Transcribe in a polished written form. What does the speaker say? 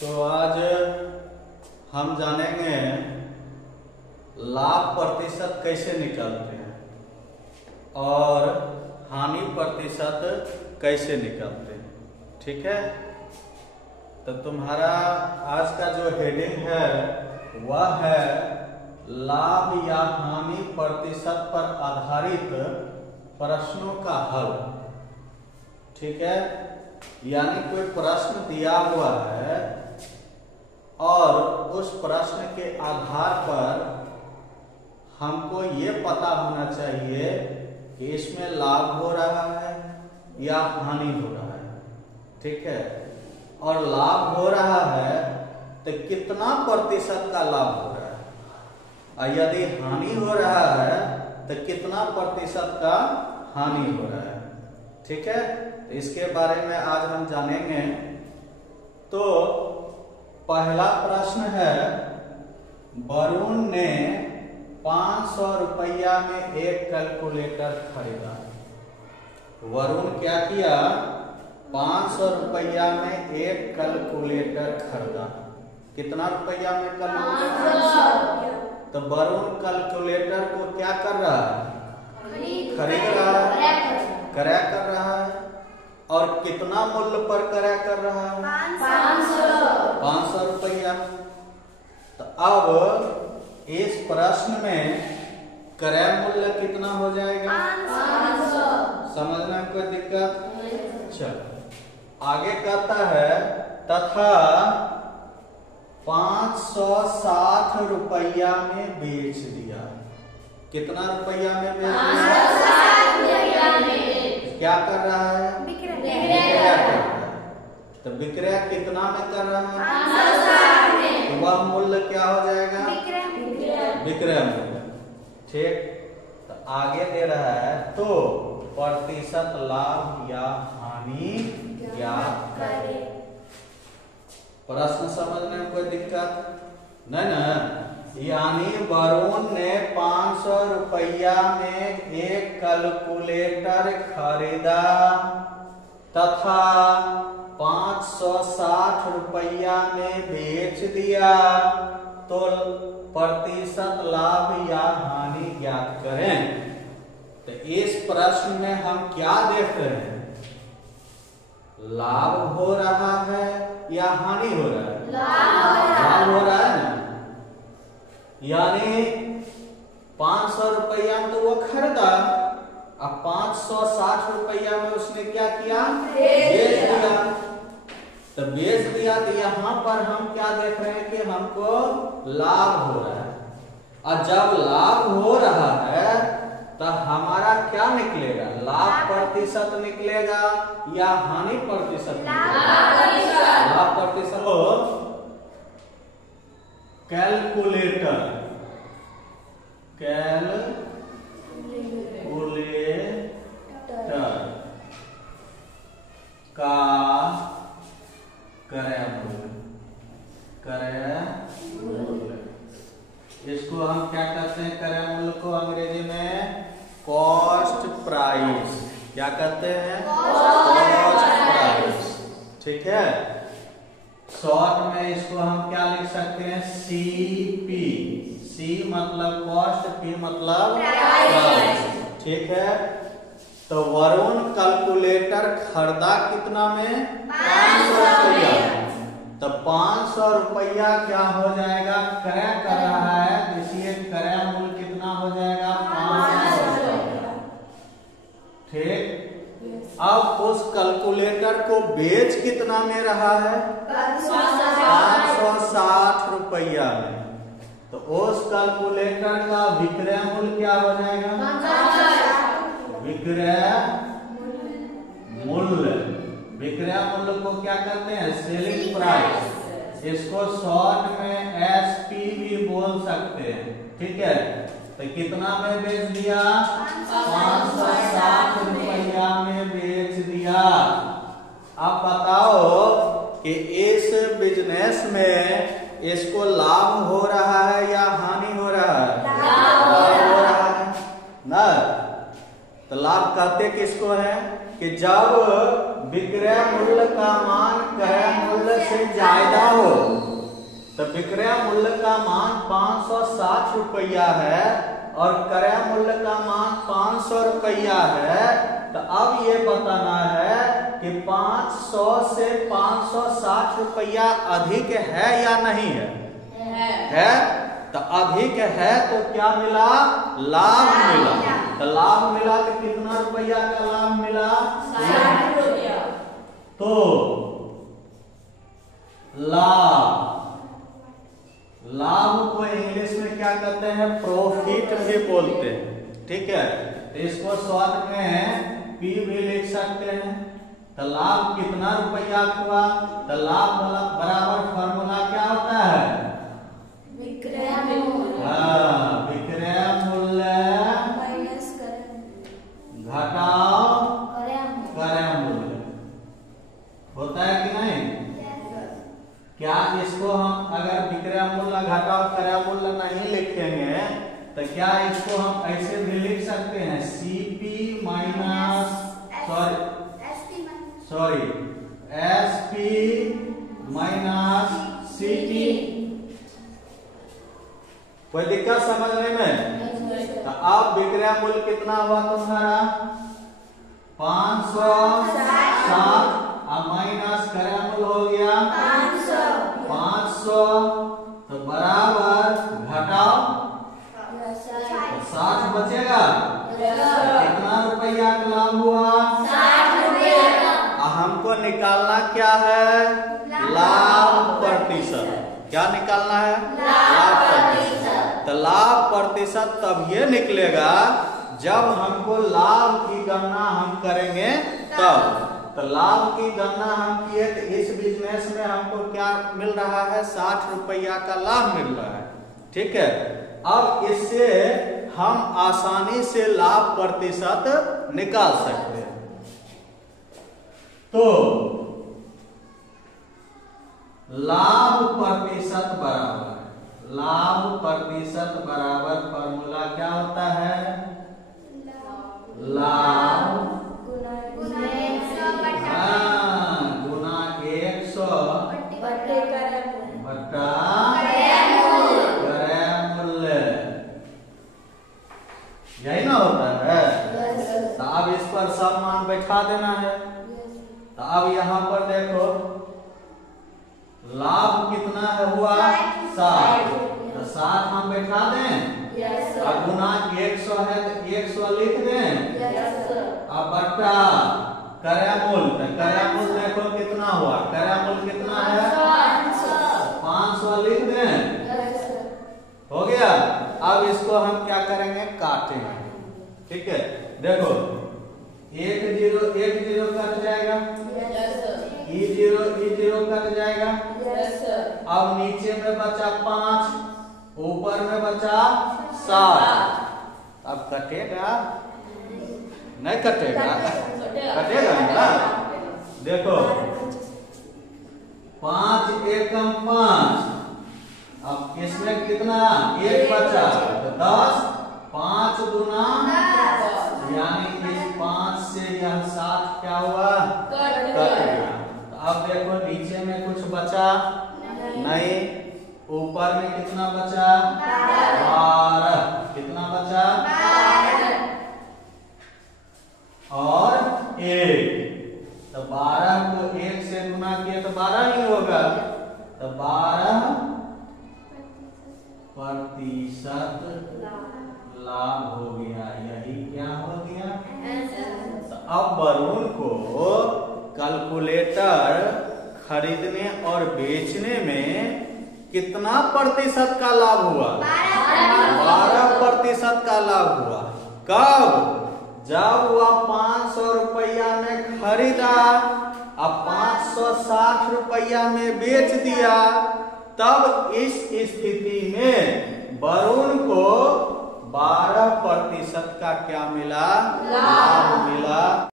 तो आज हम जानेंगे लाभ प्रतिशत कैसे निकालते हैं और हानि प्रतिशत कैसे निकालते हैं। ठीक है, तो तुम्हारा आज का जो हेडिंग है वह है लाभ या हानि प्रतिशत पर आधारित प्रश्नों का हल। ठीक है, यानी कोई प्रश्न दिया हुआ है और उस प्रश्न के आधार पर हमको ये पता होना चाहिए कि इसमें लाभ हो रहा है या हानि हो रहा है। ठीक है, और लाभ हो रहा है तो कितना प्रतिशत का लाभ हो रहा है, और यदि हानि हो रहा है तो कितना प्रतिशत का हानि हो रहा है। ठीक है, तो इसके बारे में आज हम जानेंगे। तो पहला प्रश्न है, वरुण ने 500 रुपया में एक कैलकुलेटर खरीदा। वरुण क्या किया? 500 रुपया में एक कैलकुलेटर खरीदा। कितना रुपया में कैलकुलेटर? तो वरुण कैलकुलेटर को क्या कर रहा है? खरीद रहा है, क्रय कर रहा है। और कितना मूल्य पर क्रय कर रहा है? 500 रुपया। तो अब इस प्रश्न में क्रय मूल्य कितना हो जाएगा? 500। समझने में कोई दिक्कत? चलो आगे कहता है, तथा 560 रुपया में बेच दिया। कितना रुपया में बेच दिया? क्या कर रहा है? तो विक्रय कितना में कर रहा है? तो वह मूल्य क्या हो जाएगा? विक्रय मूल्य। ठीक, तो आगे दे रहा है, तो प्रतिशत लाभ या हानि ज्ञात करें। प्रश्न समझने में कोई दिक्कत नहीं ना? यानी वरुण ने 500 रुपया में एक कैलकुलेटर खरीदा तथा 560 रुपया में बेच दिया, तो प्रतिशत लाभ या हानि ज्ञात करें। तो इस प्रश्न में हम क्या देख रहे हैं? लाभ हो रहा है या हानि हो रहा है? लाभ हो रहा है ना। यानी 500 रुपया में तो वो खरीदा, अब 560 रुपया में उसने क्या किया? बेच दिया। तो बेच दिया, तो यहाँ पर हम क्या देख रहे हैं कि हमको लाभ हो रहा है। और जब लाभ हो रहा है तो हमारा क्या निकलेगा? लाभ प्रतिशत निकलेगा या हानि प्रतिशत? लाभ प्रतिशत। कैलकुलेटर का क्रय मूल्य, इसको हम क्या कहते हैं? क्रय मूल्य को अंग्रेजी में कॉस्ट प्राइस। क्या कहते हैं? Cost price. ठीक है, शॉर्ट में इसको हम क्या लिख सकते हैं? CP। C मतलब कॉस्ट, P मतलब प्राइस। ठीक है, तो वरुण कैलकुलेटर खरीदा कितना में? 500 रुपया। तो 500 रुपया क्या हो जाएगा? क्रय कर रहा है, इसलिए क्रय मूल्य कितना हो जाएगा? 500। ठीक, अब उस कैलकुलेटर को बेच कितना में रहा है? 560 रुपया में। तो उस कैलकुलेटर का विक्रय मूल्य क्या हो जाएगा? विक्रय मूल्य। विक्रय मूल्य को क्या करते हैं? Selling price. इसको शॉर्ट में SP भी बोल सकते हैं। ठीक है, तो कितना में बेच दिया? 560 रुपया में बेच दिया। अब बताओ कि इस बिजनेस में इसको लाभ हो रहा है या हानि हो रहा है? लाभ हो रहा है ना। तो लाभ कहते किसको है? कि जब विक्रय मूल्य का मान क्रय मूल्य से ज्यादा हो, तो विक्रय मूल्य का मान 560 रुपया है और क्रय मूल्य का मान 500 रुपया है, तो अब ये बताना है कि 500 से 560 रुपया अधिक है या नहीं है? है। तो अधिक है तो क्या मिला? लाभ मिला। तो लाभ मिला तो कितना रुपया का लाभ मिला? 60 रुपया। तो लाभ, लाभ को इंग्लिश में क्या कहते हैं? प्रॉफिट भी बोलते हैं। ठीक है, तो इसको शॉर्ट में पी भी लिख सकते हैं। तो लाभ कितना रुपया हुआ? तो लाभ बराबर फॉर्मूला क्या होता है? विक्रय मूल्य। हाँ, विक्रय मूल्य माइनस घटाओ क्रय मूल्य होता है कि नहीं? क्या इसको हम अगर विक्रय मूल्य घटाओ क्रय मूल्य नहीं लिखेंगे तो क्या इसको हम ऐसे भी लिख सकते हैं? CP minus sorry SP minus CP. कोई दिक्कत समझने में? तो अब विक्रय मूल्य कितना हुआ तुम्हारा? 560 अब माइनस क्रय मूल्य हो गया 500, तो बराबर घटाओ 60 बचेगा। कितना रुपया का लाभ हुआ? 60 रुपया। हमको निकालना क्या है? लाभ प्रतिशत। क्या निकालना है? लाभ प्रतिशत। तो लाभ प्रतिशत तब ये निकलेगा जब हमको लाभ की गणना हम करेंगे तब। तो लाभ की गणना हम किए तो इस बिजनेस में हमको क्या मिल रहा है? 60 रुपया का लाभ मिल रहा है। ठीक है, अब इससे हम आसानी से लाभ प्रतिशत निकाल सकते हैं। तो लाभ प्रतिशत बराबर, लाभ प्रतिशत बराबर फॉर्मूला क्या होता है? लाभ गुना 100 बटा क्रय मूल्य। यही ना होता है? तो अब इस पर सब मान बैठा देना है। तो अब यहाँ पर देखो लाभ कितना है हुआ? 60। तो 60 हम बैठा दें और गुना 100 है तो 100 लिख दें। अब बट्टा क्रय मूल्य, तो क्रय मूल्य देखो कितना हुआ? क्रय मूल्य कितना है? 500 लिख दें। हो गया। अब इसको हम क्या करेंगे? काटेंगे। ठीक है, देखो 1 0 कट जाएगा, ई जीरो कट जाएगा। अब नीचे में बचा 5, ऊपर में बचा 7। अब कटेगा? नहीं कटेगा? कटेगा ना? देखो 5 एकम 5। अब इसमें कितना? 1 बचा तो 10। 5 गुना यानी इस 5 से यह 7 क्या हुआ? कट गया। तो अब देखो नीचे में कुछ बचा नहीं, ऊपर में कितना बचा? 12। कितना बचा? और 1। तो 12 को 1 से गुना किया तो 12 ही होगा। तो 12% लाभ हो गया। यही क्या हो गया? तो अब वरुण को कैलकुलेटर खरीदने और बेचने में कितना प्रतिशत का लाभ हुआ? 12% का लाभ हुआ। कब? जब वह 500 रुपया में खरीदा, अब 560 रुपया में बेच दिया, तब इस स्थिति में वरुण को 12% का क्या मिला? लाभ मिला।